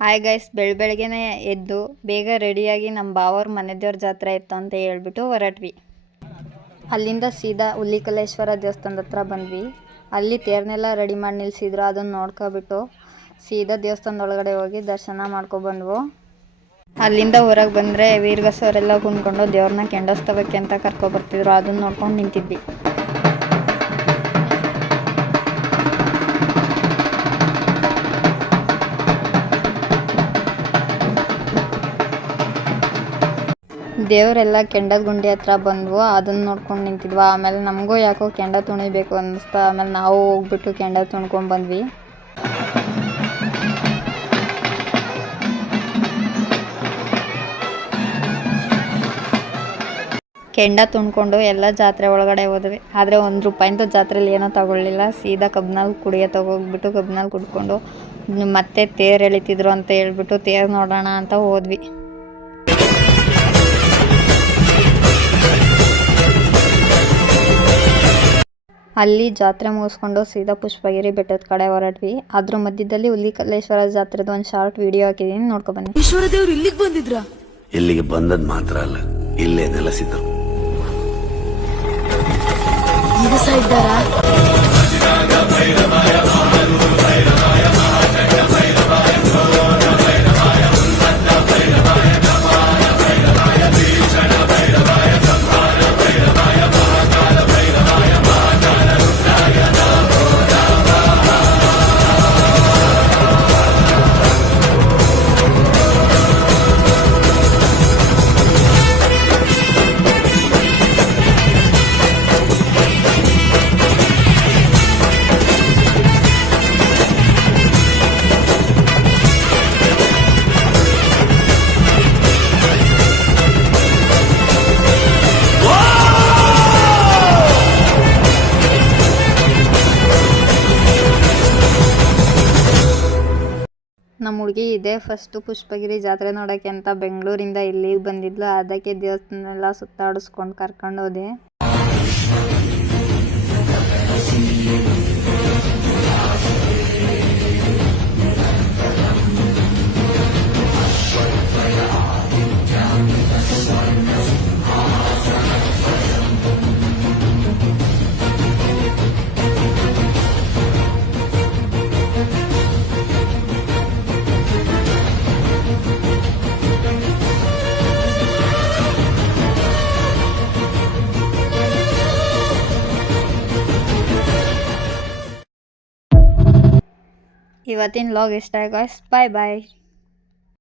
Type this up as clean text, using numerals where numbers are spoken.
Hi guys, ಬೆಳಗ್ಗೆನೇ ಎದ್ದು ಬೇಗ ರೆಡಿಯಾಗಿ ನಮ್ಮ ಬಾವವ್ರ ಮನೆ ದೇವ್ರ ಜಾತ್ರೆ ಇತ್ತು ಅಂತ ಹೇಳ್ಬಿಟ್ಟು ಹೊರಟ್ವಿ. ಅಲ್ಲಿಂದ ಸೀದಾ ಹುಲಿಕಲ್ಲೇಶ್ವರ ದೇವಸ್ಥಾನದ ಹತ್ರ ಬಂದ್ವಿ. ಅಲ್ಲಿ ತೇರ್ನೆಲ್ಲ ರೆಡಿ ಮಾಡಿ ನಿಲ್ಸಿದ್ರು. ಅದನ್ನು ನೋಡ್ಕೊಬಿಟ್ಟು ಸೀದಾ ದೇವಸ್ಥಾನದೊಳಗಡೆ ಹೋಗಿ ದರ್ಶನ ಮಾಡ್ಕೊಬಂದ್ವು. ಅಲ್ಲಿಂದ ಹೊರಗೆ ಬಂದರೆ ವೀರಗಸವರೆಲ್ಲ ಕುಂದ್ಕೊಂಡು ದೇವ್ರನ್ನ ಕೆಂಡೋತ್ಸವಕ್ಕೆ ಅಂತ ಕರ್ಕೊಬರ್ತಿದ್ರು. ಅದನ್ನು ನೋಡ್ಕೊಂಡು ನಿಂತಿದ್ವಿ. ದೇವರೆಲ್ಲ ಕೆಂಡದ ಗುಂಡಿ ಹತ್ರ ಬಂದ್ವು. ಅದನ್ನು ನೋಡ್ಕೊಂಡು ನಿಂತಿದ್ವು. ಆಮೇಲೆ ನಮಗೂ ಯಾಕೋ ಕೆಂಡ ತುಣಿಬೇಕು ಅನ್ನಿಸ್ತಾ ಆಮೇಲೆ ನಾವು ಹೋಗ್ಬಿಟ್ಟು ಕೆಂಡ ತುಣ್ಕೊಂಡು ಬಂದ್ವಿ. ಕೆಂಡ ತುಣ್ಕೊಂಡು ಎಲ್ಲ ಜಾತ್ರೆ ಒಳಗಡೆ ಹೋದ್ವಿ. ಆದರೆ ₹1 ಜಾತ್ರೆಯಲ್ಲಿ ಏನೋ ತಗೊಳ್ಳಿಲ್ಲ. ಸೀದಾ ಕಬ್ನಲ್ಲಿ ಕುಡಿಯೋ ತಗೋಗ್ಬಿಟ್ಟು ಕಬ್ನಲ್ಲಿ ಕುಡ್ಕೊಂಡು ಮತ್ತೆ ತೇರು ಎಳಿತಿದ್ರು ಅಂತ ಹೇಳ್ಬಿಟ್ಟು ತೇರು ನೋಡೋಣ ಅಂತ ಹೋದ್ವಿ. ಅಲ್ಲಿ ಜಾತ್ರೆ ಮುಗಿಸ್ಕೊಂಡು ಸೀದಾ ಪುಷ್ಪಗಿರಿ ಬೆಟ್ಟದ ಕಡೆ ಹೊರಟ್ವಿ. ಅದ್ರ ಮಧ್ಯದಲ್ಲಿ ಹುಲಿಕಲ್ಲೇಶ್ವರ ಜಾತ್ರೆದು ಒಂದು ಶಾರ್ಟ್ ವಿಡಿಯೋ ಹಾಕಿದೀನಿ, ನೋಡ್ಕೊ ಬನ್ನಿ. ಈಶ್ವರ ದೇವ್ರು ಇಲ್ಲಿಗೆ ಬಂದಿದ್ರ? ಇಲ್ಲಿಗೆ ಬಂದದ್ ಮಾತ್ರ ಅಲ್ಲ, ಇಲ್ಲೇ ನೆಲೆಸಿದ್ರು. ಈಗ ಸಹ ಇದ್ದಾರಾ? ನಮ್ಮ ಹುಡುಗಿ ಇದೇ ಫಸ್ಟು ಪುಷ್ಪಗಿರಿ ಜಾತ್ರೆ ನೋಡೋಕ್ಕೆ ಅಂತ ಬೆಂಗಳೂರಿಂದ ಇಲ್ಲಿಗೆ ಬಂದಿದ್ಲು. ಅದಕ್ಕೆ ದೇವಸ್ಥಾನೆಲ್ಲ ಸುತ್ತಾಡಿಸ್ಕೊಂಡು ಕರ್ಕೊಂಡು ಹೋದೆ. ಇವತ್ತಿನ ವ್ಲಾಗ್ ಇಷ್ಟ ಆಯ್ತು. ಬಾಯ್ ಬಾಯ್.